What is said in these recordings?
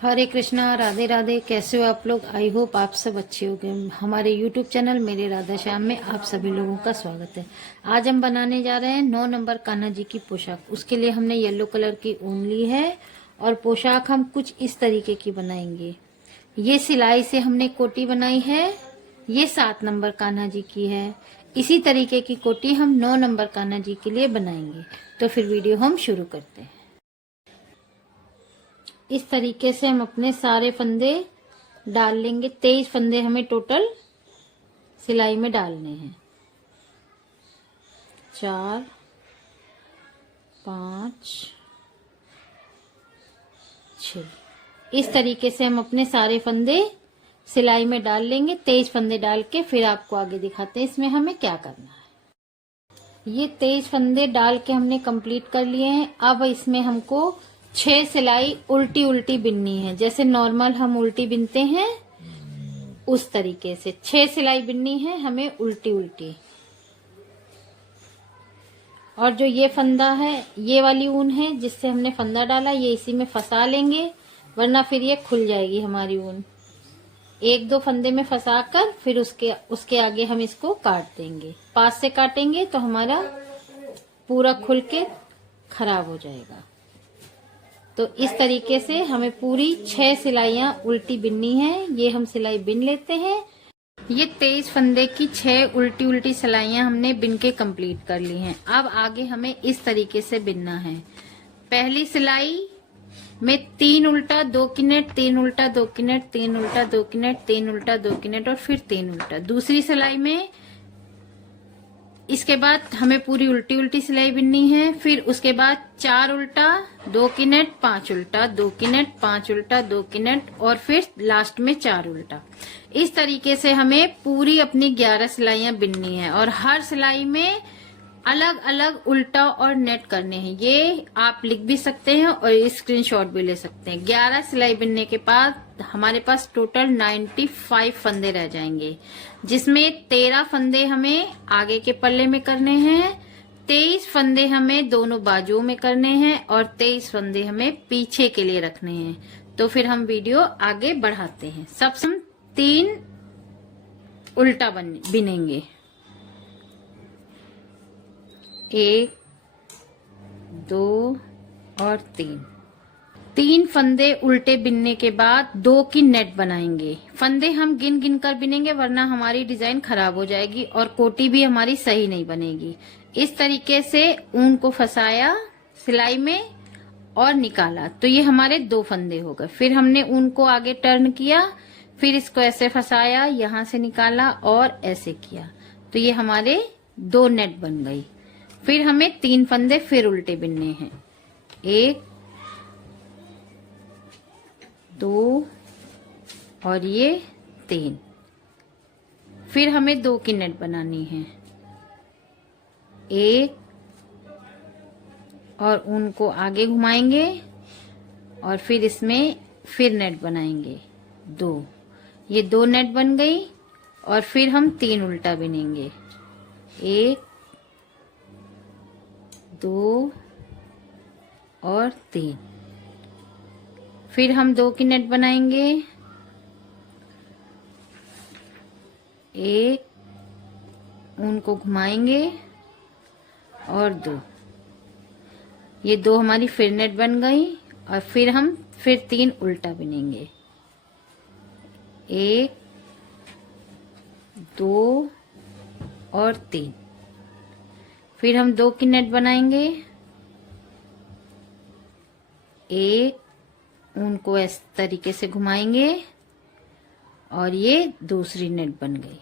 हरे कृष्णा, राधे राधे। कैसे हो आप लोग? आई होप आप सब अच्छे हो गए। हमारे यूट्यूब चैनल मेरे राधा श्याम में आप सभी लोगों का स्वागत है। आज हम बनाने जा रहे हैं 9 नंबर कान्हा जी की पोशाक। उसके लिए हमने येलो कलर की ऊन ली है और पोशाक हम कुछ इस तरीके की बनाएंगे। ये सिलाई से हमने कोटी बनाई है। ये 7 नंबर कान्हा जी की है। इसी तरीके की कोटी हम 9 नंबर कान्हा जी के लिए बनाएंगे। तो फिर वीडियो हम शुरू करते हैं। इस तरीके से हम अपने सारे फंदे डाल लेंगे। 23 फंदे हमें टोटल सिलाई में डालने हैं। 4, 5, 6। इस तरीके से हम अपने सारे फंदे सिलाई में डाल लेंगे। 23 फंदे डाल के फिर आपको आगे दिखाते हैं इसमें हमें क्या करना है। ये 23 फंदे डाल के हमने कंप्लीट कर लिए हैं। अब इसमें हमको 6 सिलाई उल्टी उल्टी बिननी है। जैसे नॉर्मल हम उल्टी बिनते हैं उस तरीके से 6 सिलाई बिननी है हमें उल्टी उल्टी। और जो ये फंदा है, ये वाली ऊन है जिससे हमने फंदा डाला, ये इसी में फंसा लेंगे वरना फिर ये खुल जाएगी हमारी ऊन। 1-2 फंदे में फंसा कर फिर उसके आगे हम इसको काट देंगे। पास से काटेंगे तो हमारा पूरा खुल के खराब हो जाएगा। तो इस तरीके से हमें पूरी 6 सिलाइयां उल्टी बिननी है। ये हम सिलाई बिन लेते हैं। ये 23 फंदे की 6 उल्टी उल्टी सिलाइयां हमने बिन के कंप्लीट कर ली हैं। अब आगे हमें इस तरीके से बिनना है। पहली सिलाई में 3 उल्टा 2 किनेट, 3 उल्टा 2 किनेट, 3 उल्टा 2 किनेट, 3 उल्टा 2 किनेट और फिर 3 उल्टा। दूसरी सिलाई में इसके बाद हमें पूरी उल्टी उल्टी सिलाई बिननी है। फिर उसके बाद 4 उल्टा 2 किनेट, 5 उल्टा 2 किनेट, 5 उल्टा 2 किनेट और फिर लास्ट में 4 उल्टा। इस तरीके से हमें पूरी अपनी 11 सिलाइयां बिननी है और हर सिलाई में अलग अलग उल्टा और नेट करने हैं। ये आप लिख भी सकते हैं और स्क्रीनशॉट भी ले सकते हैं। 11 सिलाई बिनने के बाद हमारे पास टोटल 95 फंदे रह जाएंगे, जिसमें 13 फंदे हमें आगे के पल्ले में करने हैं, 23 फंदे हमें दोनों बाजुओं में करने हैं और 23 फंदे हमें पीछे के लिए रखने हैं। तो फिर हम वीडियो आगे बढ़ाते हैं। सबसे हम 3 उल्टा बिनेंगे। 1, 2 और 3 फंदे उल्टे बिनने के बाद 2 की नेट बनाएंगे। फंदे हम गिन गिन कर बिनेंगे वरना हमारी डिजाइन खराब हो जाएगी और कोटी भी हमारी सही नहीं बनेगी। इस तरीके से ऊन को फंसाया सिलाई में और निकाला तो ये हमारे 2 फंदे हो गए। फिर हमने ऊन को आगे टर्न किया, फिर इसको ऐसे फंसाया, यहां से निकाला और ऐसे किया तो ये हमारे 2 नेट बन गई। फिर हमें 3 फंदे फिर उल्टे बिनने हैं। 1, 2 और ये 3। फिर हमें 2 की नेट बनानी है। 1 और ऊन को आगे घुमाएंगे और फिर इसमें फिर नेट बनाएंगे 2। ये 2 नेट बन गई और फिर हम 3 उल्टा बिनेंगे। 1, 2 और 3। फिर हम 2 की नेट बनाएंगे। 1 ऊन को घुमाएंगे और 2। ये 2 हमारी फिर नेट बन गई और फिर हम 3 उल्टा बिनेंगे। 1, 2 और 3। फिर हम 2 की नेट बनाएंगे। 1 ऊन को इस तरीके से घुमाएंगे और ये दूसरी नेट बन गई।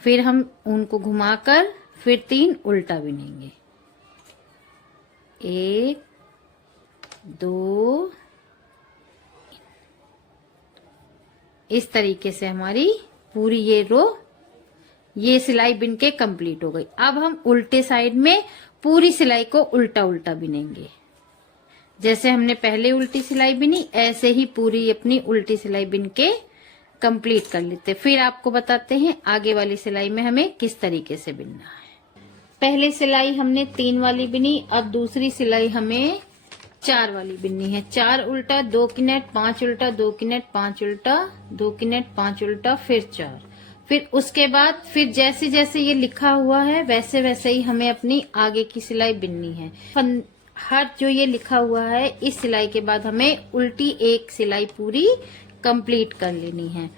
फिर हम ऊन को घुमाकर फिर 3 उल्टा बिनेंगे। 1, 2। इस तरीके से हमारी पूरी ये सिलाई बिन के कंप्लीट हो गई। अब हम उल्टे साइड में पूरी सिलाई को उल्टा उल्टा बिनेंगे। जैसे हमने पहले उल्टी सिलाई बिनी ऐसे ही पूरी अपनी उल्टी सिलाई बिन के कंप्लीट कर लेते। फिर आपको बताते हैं आगे वाली सिलाई में हमें किस तरीके से बिनना है। पहले सिलाई हमने 3 वाली बिनी, अब दूसरी सिलाई हमें 4 वाली बिननी है। 4 उल्टा 2 की नेट, 5 उल्टा 2 की नेट, 5 उल्टा 2 की नेट, 5 उल्टा फिर 4। फिर उसके बाद फिर जैसे जैसे ये लिखा हुआ है वैसे वैसे ही हमें अपनी आगे की सिलाई बिननी है। हर जो ये लिखा हुआ है इस सिलाई के बाद हमें उल्टी एक सिलाई पूरी कंप्लीट कर लेनी है।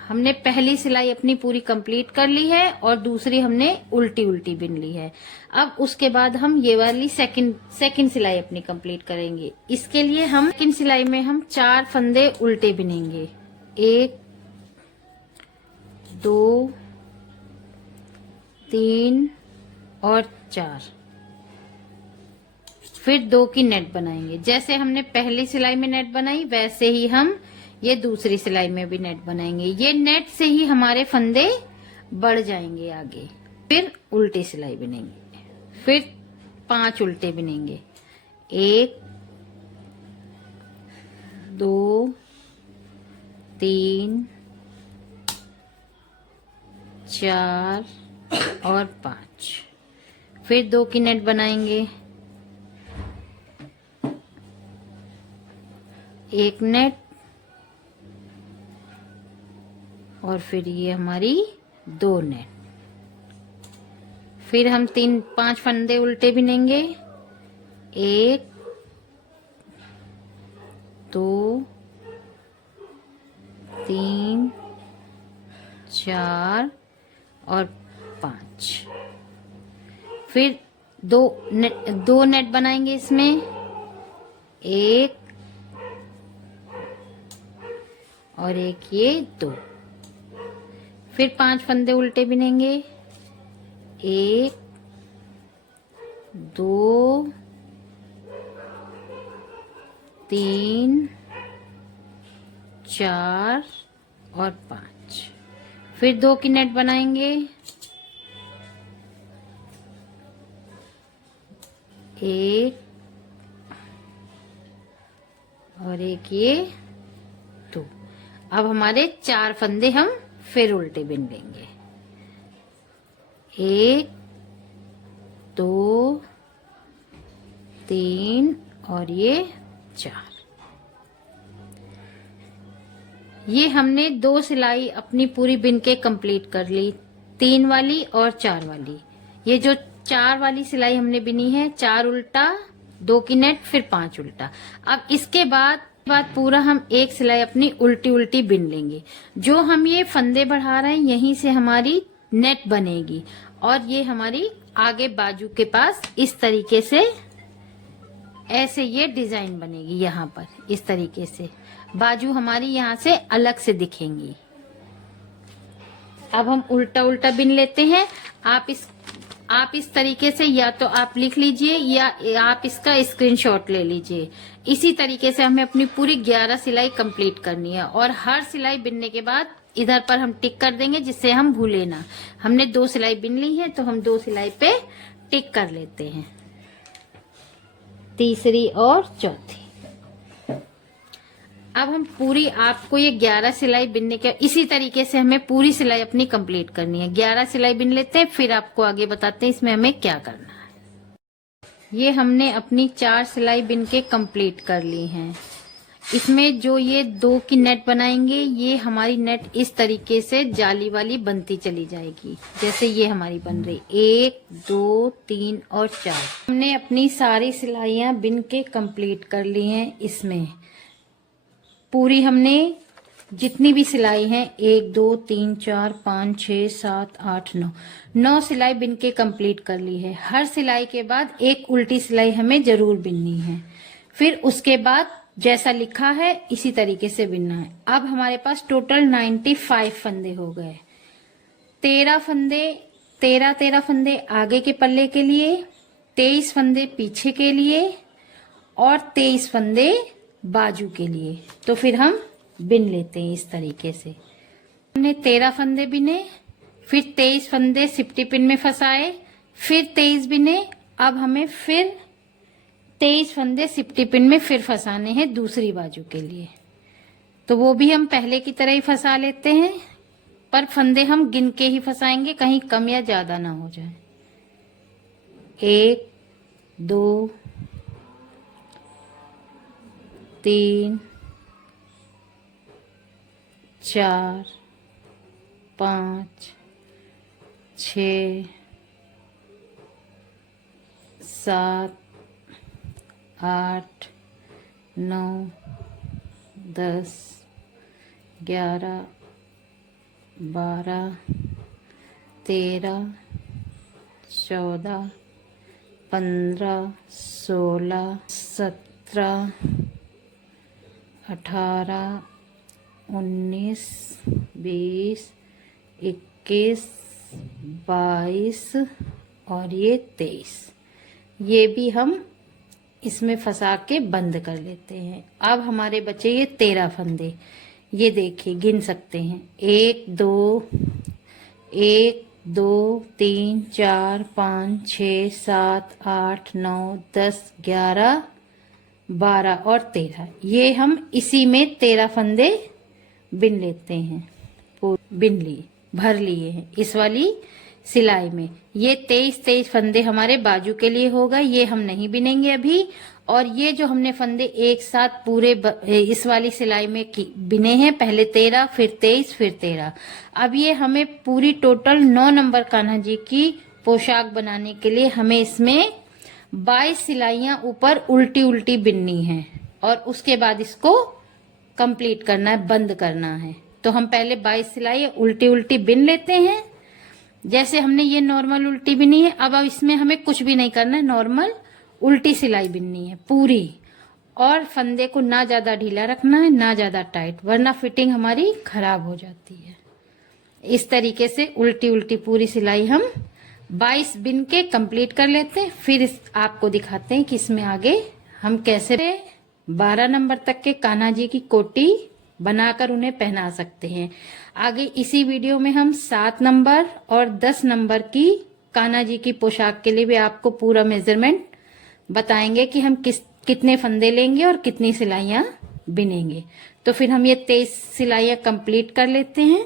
हमने पहली सिलाई अपनी पूरी कंप्लीट कर ली है और दूसरी हमने उल्टी उल्टी बिन ली है। अब उसके बाद हम ये वाली सेकंड सिलाई अपनी कंप्लीट करेंगे। इसके लिए हम सेकंड सिलाई में हम 4 फंदे उल्टे बिनेंगे। 1 2 3 और 4। फिर 2 की नेट बनाएंगे। जैसे हमने पहली सिलाई में नेट बनाई वैसे ही हम ये दूसरी सिलाई में भी नेट बनाएंगे। ये नेट से ही हमारे फंदे बढ़ जाएंगे आगे। फिर उल्टी सिलाई बिनेंगे, फिर 5 उल्टे बिनेंगे। 1 2 3 4 और 5। फिर 2 की नेट बनाएंगे, 1 नेट और फिर ये हमारी 2 नेट। फिर हम 5 फंदे उल्टे बिनेंगे। 1 2 3 4 और 5। फिर 2 नेट बनाएंगे इसमें, 1 और 1 ये 2। फिर 5 फंदे उल्टे बिनेंगे, 1 2 3 4 और 5। फिर 2 की नेट बनाएंगे, 1 और 1 ये 2। अब हमारे 4 फंदे हम फिर उल्टे बिन लेंगे। 1 2 3 और ये 4। ये हमने 2 सिलाई अपनी पूरी बिन के कंप्लीट कर ली, 3 वाली और 4 वाली। ये जो 4 वाली सिलाई हमने बिनी है, 4 उल्टा 2 की नेट फिर 5 उल्टा। अब इसके बाद पूरा हम एक सिलाई अपनी उल्टी उल्टी बिन लेंगे। जो हम ये फंदे बढ़ा रहे हैं यहीं से हमारी नेट बनेगी और ये हमारी आगे बाजू के पास इस तरीके से ऐसे ये डिजाइन बनेगी। यहाँ पर इस तरीके से बाजू हमारी यहाँ से अलग से दिखेंगी। अब हम उल्टा उल्टा बिन लेते हैं। आप इस तरीके से या तो आप लिख लीजिए या आप इसका स्क्रीनशॉट ले लीजिए। इसी तरीके से हमें अपनी पूरी 11 सिलाई कंप्लीट करनी है और हर सिलाई बिनने के बाद इधर पर हम टिक कर देंगे जिससे हम भूले ना। हमने 2 सिलाई बिन ली है तो हम 2 सिलाई पे टिक कर लेते हैं, तीसरी और चौथी। अब हम पूरी आपको ये 11 सिलाई बिनने के इसी तरीके से हमें पूरी सिलाई अपनी कंप्लीट करनी है। 11 सिलाई बिन लेते हैं, फिर आपको आगे बताते हैं इसमें हमें क्या करना है। ये हमने अपनी 4 सिलाई बिन के कंप्लीट कर ली हैं। इसमें जो ये 2 की नेट बनाएंगे ये हमारी नेट इस तरीके से जाली वाली बनती चली जाएगी जैसे ये हमारी बन रही 1 2 3 और 4। हमने अपनी सारी सिलाइयां बिन के कंप्लीट कर ली हैं। इसमें पूरी हमने जितनी भी सिलाई है 1 2 3 4 5 6 7 8 9 सिलाई बिन के कंप्लीट कर ली है। हर सिलाई के बाद एक उल्टी सिलाई हमें जरूर बिननी है। फिर उसके बाद जैसा लिखा है इसी तरीके से बिनना है। अब हमारे पास टोटल 95 फंदे हो गए। 13 फंदे आगे के पल्ले के लिए, 23 फंदे पीछे के लिए और 23 फंदे बाजू के लिए। तो फिर हम बिन लेते हैं इस तरीके से। हमने 13 फंदे बिने, फिर 23 फंदे सिफ्टी पिन में फंसाए, फिर 23 बिने। अब हमें फिर 23 फंदे सिफ्टी पिन में फिर फंसाने हैं दूसरी बाजू के लिए। तो वो भी हम पहले की तरह ही फंसा लेते हैं, पर फंदे हम गिन के ही फंसाएंगे, कहीं कम या ज्यादा ना हो जाए। 1 2 3 4 5 6 7 8 9 10 11 12 13 14 15 16 17 18 19 20 21 22 और ये 23। ये भी हम इसमें फंसा के बंद कर लेते हैं। अब हमारे बचे ये 13 फंदे। ये देखिए गिन सकते हैं, 1 2 3 4 5 6 7 8 9 10 11 12 और 13। ये हम इसी में 13 फंदे बिन लेते हैं। बिन लिए, भर लिए हैं इस वाली सिलाई में। ये 23 फंदे हमारे बाजू के लिए होगा, ये हम नहीं बिनेंगे अभी। और ये जो हमने फंदे एक साथ पूरे इस वाली सिलाई में बिने हैं, पहले 13 फिर 23 फिर 13। अब ये हमें पूरी टोटल 9 नंबर कान्हा जी की पोशाक बनाने के लिए हमें इसमें 22 सिलाइयां ऊपर उल्टी उल्टी बिननी है और उसके बाद इसको कंप्लीट करना है, बंद करना है। तो हम पहले 22 सिलाई उल्टी उल्टी बिन लेते हैं। जैसे हमने ये नॉर्मल उल्टी बिनी है, अब इसमें हमें कुछ भी नहीं करना है, नॉर्मल उल्टी सिलाई बिननी है पूरी। और फंदे को ना ज्यादा ढीला रखना है ना ज्यादा टाइट, वरना फिटिंग हमारी खराब हो जाती है। इस तरीके से उल्टी उल्टी पूरी सिलाई हम 22 बिन के कंप्लीट कर लेते हैं। फिर आपको दिखाते हैं कि इसमें आगे हम कैसे 12 नंबर तक के कान्हा जी की कोटी बनाकर उन्हें पहना सकते हैं। आगे इसी वीडियो में हम 7 नंबर और 10 नंबर की कान्हा जी की पोशाक के लिए भी आपको पूरा मेजरमेंट बताएंगे कि हम कितने फंदे लेंगे और कितनी सिलाइयां बिनेंगे। तो फिर हम ये 23 सिलाइयां कंप्लीट कर लेते हैं,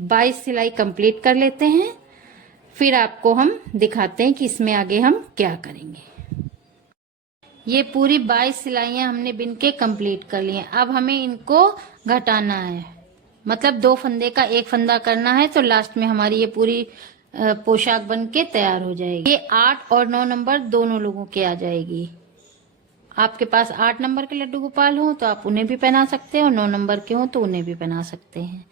22 सिलाई कंप्लीट कर लेते हैं। फिर आपको हम दिखाते हैं कि इसमें आगे हम क्या करेंगे। ये पूरी 22 सिलाइयां हमने बिन के कंप्लीट कर ली हैं। अब हमें इनको घटाना है, मतलब 2 फंदे का 1 फंदा करना है, तो लास्ट में हमारी ये पूरी पोशाक बन के तैयार हो जाएगी। ये 8 और 9 नंबर दोनों लोगों के आ जाएगी। आपके पास 8 नंबर के लड्डू गोपाल हो तो आप उन्हें भी पहना सकते हैं, और 9 नंबर के हो तो उन्हें भी पहना सकते हैं।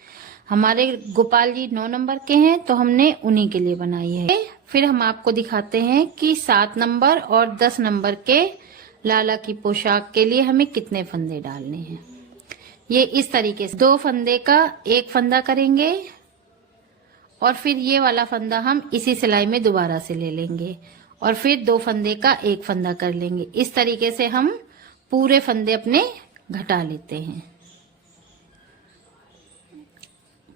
हमारे गोपाल जी 9 नंबर के हैं तो हमने उन्हीं के लिए बनाई है। फिर हम आपको दिखाते हैं कि 7 नंबर और 10 नंबर के लाला की पोशाक के लिए हमें कितने फंदे डालने हैं। ये इस तरीके से 2 फंदे का 1 फंदा करेंगे और फिर ये वाला फंदा हम इसी सिलाई में दोबारा से ले लेंगे और फिर 2 फंदे का 1 फंदा कर लेंगे। इस तरीके से हम पूरे फंदे अपने घटा लेते हैं,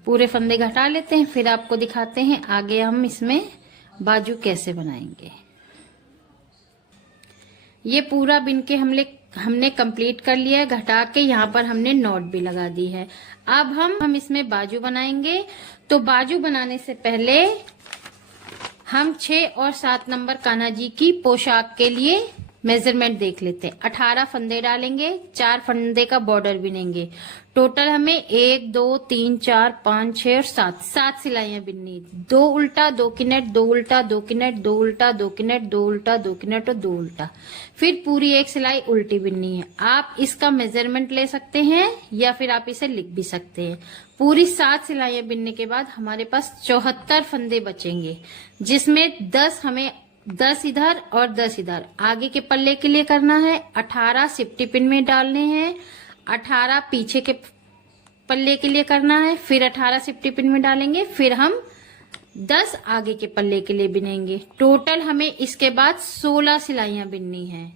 पूरे फंदे घटा लेते हैं। फिर आपको दिखाते हैं आगे हम इसमें बाजू कैसे बनाएंगे। ये पूरा बिन के हमने कंप्लीट कर लिया है, घटा के यहाँ पर हमने नॉट भी लगा दी है। अब हम इसमें बाजू बनाएंगे। तो बाजू बनाने से पहले हम 6 और 7 नंबर कान्हा जी की पोशाक के लिए मेजरमेंट देख लेते हैं। 18 फंदे डालेंगे, 4 फंदे का बॉर्डर बिनेंगे। टोटल हमें 1 2 3 4 5 6 और 7 सिलाइयां बिननी। 2 उल्टा 2 किनेट, 2 उल्टा 2 किनेट, 2 उल्टा 2 किनेट, 2 उल्टा 2 किनेट और 2 उल्टा। फिर पूरी 1 सिलाई उल्टी बिननी है। आप इसका मेजरमेंट ले सकते हैं या फिर आप इसे लिख भी सकते हैं। पूरी 7 सिलाइयां बिनने के बाद हमारे पास 74 फंदे बचेंगे, जिसमें 10 इधर और 10 इधर। आगे के पल्ले के लिए करना है 18 सिफ्टी पिन में डालने हैं, 18 पीछे के पल्ले के लिए करना है, फिर 18 सिफ्टी पिन में डालेंगे, फिर हम 10 आगे के पल्ले के लिए बिनेंगे। टोटल हमें इसके बाद 16 सिलाइयां बिननी है।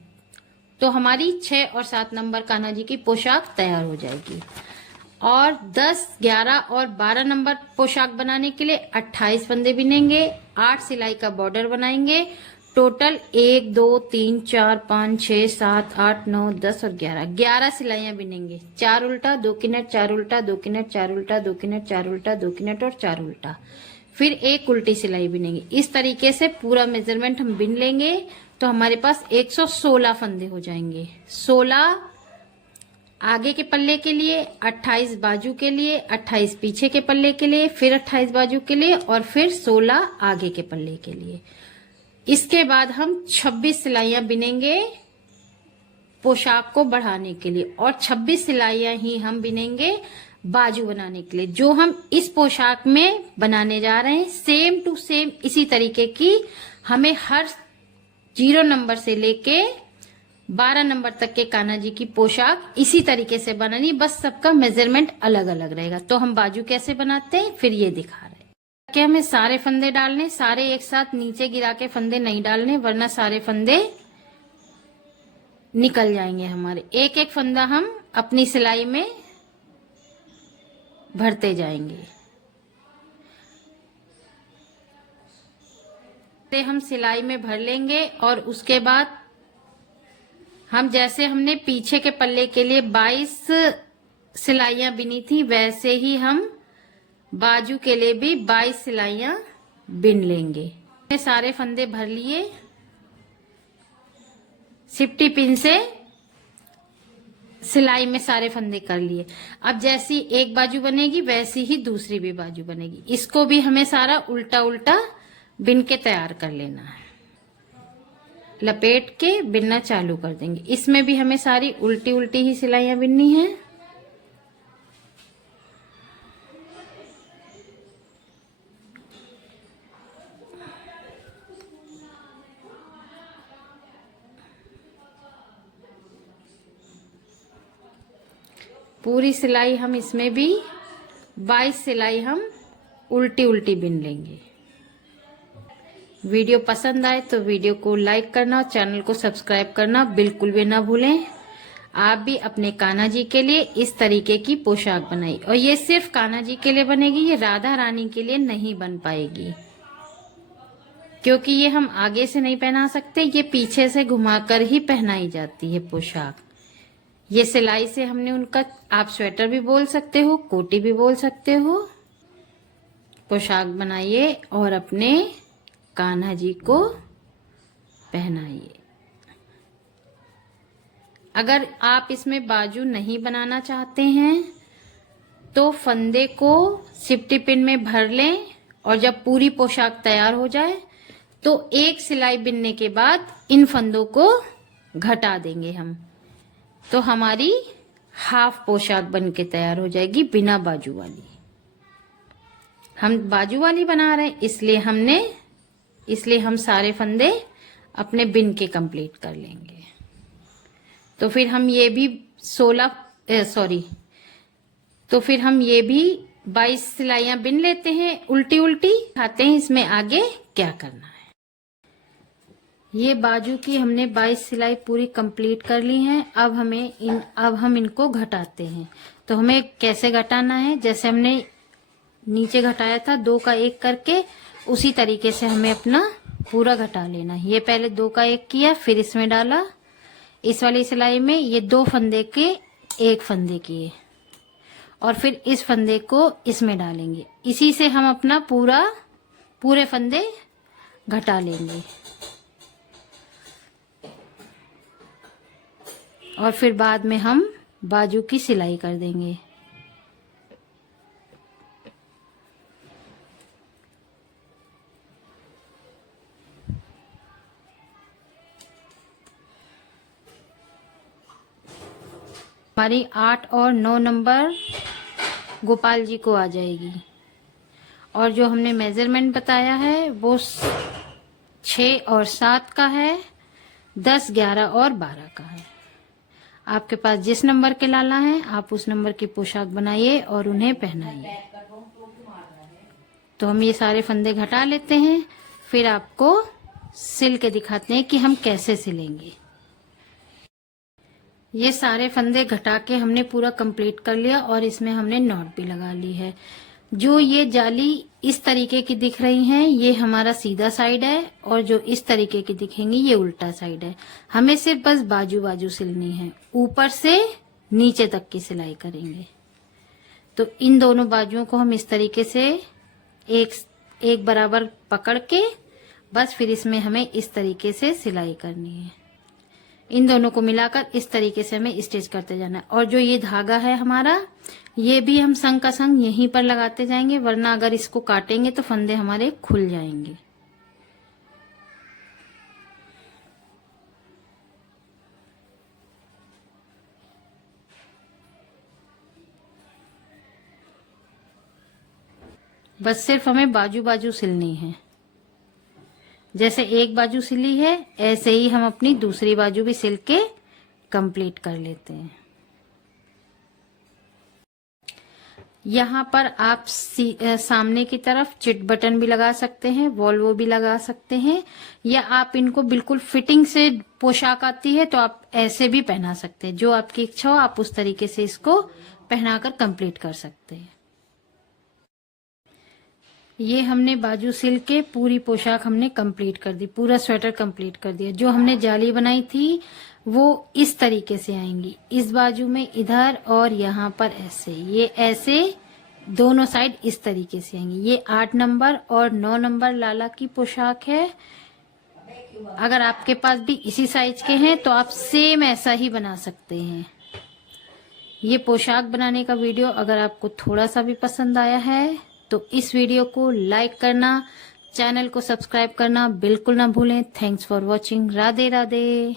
तो हमारी 6 और 7 नंबर कान्हा जी की पोशाक तैयार हो जाएगी। और 10, 11 और 12 नंबर पोशाक बनाने के लिए 28 फंदे बिनेंगे, 8 सिलाई का बॉर्डर बनाएंगे। टोटल 1 2 3 4 5 6 7 8 9 10 और 11 सिलाइयां बिनेंगे। 4 उल्टा 2 किनेट, 4 उल्टा 2 किनेट, 4 उल्टा 2 किनेट, 4 उल्टा 2 किनेट और 4 उल्टा। फिर 1 उल्टी सिलाई बिनेंगे। इस तरीके से पूरा मेजरमेंट हम बिन लेंगे तो हमारे पास 116 फंदे हो जाएंगे। 16 आगे के पल्ले के लिए 28 बाजू के लिए, 28 पीछे के पल्ले के लिए, फिर 28 बाजू के लिए और फिर 16 आगे के पल्ले के लिए। इसके बाद हम 26 सिलाइयां बिनेंगे पोशाक को बढ़ाने के लिए और 26 सिलाइयां ही हम बिनेंगे बाजू बनाने के लिए। जो हम इस पोशाक में बनाने जा रहे हैं सेम टू सेम इसी तरीके की हमें हर 0 नंबर से लेके 12 नंबर तक के कान्हा जी की पोशाक इसी तरीके से बनानी, बस सबका मेजरमेंट अलग अलग रहेगा। तो हम बाजू कैसे बनाते हैं फिर ये दिखा रहे हैं। क्या हमें सारे फंदे डालने, सारे एक साथ नीचे गिरा के फंदे नहीं डालने वरना सारे फंदे निकल जाएंगे हमारे। एक एक फंदा हम अपनी सिलाई में भरते जाएंगे। हम सिलाई में भर लेंगे और उसके बाद हम जैसे हमने पीछे के पल्ले के लिए 22 सिलाइयां बिनी थी वैसे ही हम बाजू के लिए भी 22 सिलाइयां बिन लेंगे। सारे फंदे भर लिए, सिफ्टी पिन से सिलाई में सारे फंदे कर लिए। अब जैसी एक बाजू बनेगी वैसी ही दूसरी भी बाजू बनेगी। इसको भी हमें सारा उल्टा उल्टा बिन के तैयार कर लेना है। लपेट के बिनना चालू कर देंगे। इसमें भी हमें सारी उल्टी उल्टी ही सिलाइयां बिननी है। पूरी सिलाई हम इसमें भी 22 सिलाई हम उल्टी उल्टी बिन लेंगे। वीडियो पसंद आए तो वीडियो को लाइक करना और चैनल को सब्सक्राइब करना बिल्कुल भी ना भूलें। आप भी अपने कान्हा जी के लिए इस तरीके की पोशाक बनाइए और ये सिर्फ कान्हा जी के लिए बनेगी, ये राधा रानी के लिए नहीं बन पाएगी क्योंकि ये हम आगे से नहीं पहना सकते, ये पीछे से घुमाकर ही पहनाई जाती है पोशाक। ये सिलाई से हमने उनका, आप स्वेटर भी बोल सकते हो, कोटी भी बोल सकते हो, पोशाक बनाइए और अपने कान्हा जी को पहनाइए। अगर आप इसमें बाजू नहीं बनाना चाहते हैं तो फंदे को सिफ्टी पिन में भर लें और जब पूरी पोशाक तैयार हो जाए तो एक सिलाई बिनने के बाद इन फंदों को घटा देंगे हम, तो हमारी हाफ पोशाक बन के तैयार हो जाएगी बिना बाजू वाली। हम बाजू वाली बना रहे हैं इसलिए हम सारे फंदे अपने बिन के कंप्लीट कर लेंगे। तो फिर हम ये भी 22 सिलाइयां बिन लेते हैं उल्टी उल्टी, दिखाते हैं इसमें आगे क्या करना है। ये बाजू की हमने 22 सिलाई पूरी कंप्लीट कर ली हैं। अब हम इनको घटाते हैं। तो हमें कैसे घटाना है, जैसे हमने नीचे घटाया था 2 का 1 करके, उसी तरीके से हमें अपना पूरा घटा लेना है। ये पहले 2 का 1 किया, फिर इसमें डाला, इस वाली सिलाई में ये 2 फंदे के 1 फंदे किए और फिर इस फंदे को इसमें डालेंगे। इसी से हम अपना पूरे फंदे घटा लेंगे और फिर बाद में हम बाजू की सिलाई कर देंगे। हमारी 8 और 9 नंबर गोपाल जी को आ जाएगी और जो हमने मेजरमेंट बताया है वो 6 और 7 का है, 10, 11 और 12 का है। आपके पास जिस नंबर के लाला हैं आप उस नंबर की पोशाक बनाइए और उन्हें पहनाइए। तो हम ये सारे फंदे घटा लेते हैं, फिर आपको सिल के दिखाते हैं कि हम कैसे सिलेंगे। ये सारे फंदे घटा के हमने पूरा कंप्लीट कर लिया और इसमें हमने नॉट भी लगा ली है। जो ये जाली इस तरीके की दिख रही हैं ये हमारा सीधा साइड है और जो इस तरीके की दिखेंगी ये उल्टा साइड है। हमें सिर्फ बस बाजू सिलनी है, ऊपर से नीचे तक की सिलाई करेंगे। तो इन दोनों बाजुओं को हम इस तरीके से एक बराबर पकड़ के बस फिर इसमें हमें इस तरीके से सिलाई करनी है। इन दोनों को मिलाकर इस तरीके से हमें स्टिच करते जाना है। और जो ये धागा है हमारा, ये भी हम संग का संग यहीं पर लगाते जाएंगे, वरना अगर इसको काटेंगे तो फंदे हमारे खुल जाएंगे। बस सिर्फ हमें बाजू बाजू सिलनी है। जैसे एक बाजू सिली है, ऐसे ही हम अपनी दूसरी बाजू भी सिल के कंप्लीट कर लेते हैं। यहाँ पर आप सामने की तरफ चिट बटन भी लगा सकते हैं, वॉल्वो भी लगा सकते हैं, या आप इनको बिल्कुल फिटिंग से पोशाक आती है तो आप ऐसे भी पहना सकते हैं। जो आपकी इच्छा हो आप उस तरीके से इसको पहनाकर कंप्लीट कर सकते हैं। ये हमने बाजू सिल के पूरी पोशाक हमने कंप्लीट कर दी, पूरा स्वेटर कंप्लीट कर दिया। जो हमने जाली बनाई थी वो इस तरीके से आएंगी, इस बाजू में इधर और यहाँ पर ऐसे, ये ऐसे दोनों साइड इस तरीके से आएंगी। ये 8 नंबर और 9 नंबर लाला की पोशाक है। अगर आपके पास भी इसी साइज के हैं तो आप सेम ऐसा ही बना सकते हैं। ये पोशाक बनाने का वीडियो अगर आपको थोड़ा सा भी पसंद आया है तो इस वीडियो को लाइक करना, चैनल को सब्सक्राइब करना बिल्कुल ना भूलें। Thanks for watching. Radhe Radhe.